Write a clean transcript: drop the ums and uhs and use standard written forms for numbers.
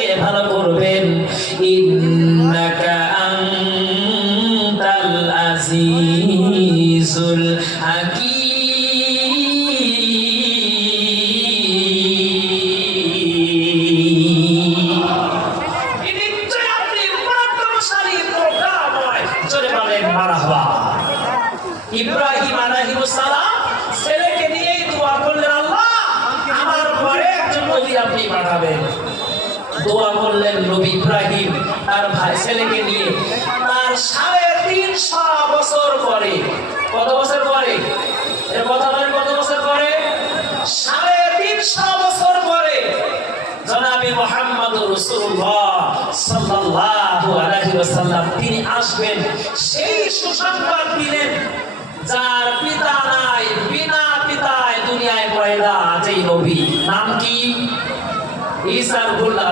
থেকে ভালো করবেন। ইন্নাকা আনতাল আজিজুল হাকীম। ইব্রাহিম আলাইহিস সালাম ছেলেকে নিয়ে দোয়া করলেন, আল্লাহ আমার ঘরে একজন নবী আপনি পাঠাবেন। দোয়া করলেন নবী ইব্রাহিম তার ভাই ছেলেকে নিয়ে। তার ৩৫০ বছর পরে, কত বছর পরে? এর কথা বলেন, কত বছর পরে? ৩৫০ বছর পরে জনাবে মুহাম্মদুর রাসূলুল্লাহ সাল্লাল্লাহু আলাইহি ওয়াসাল্লাম তিনি আসবেন। সেই সুসংবাদ দিলেন যার পিতা নাই, বিনা পিতায় দুনিয়ায় পয়দা যেই নবী, নাম কি? ঈসা রূহুল্লাহ।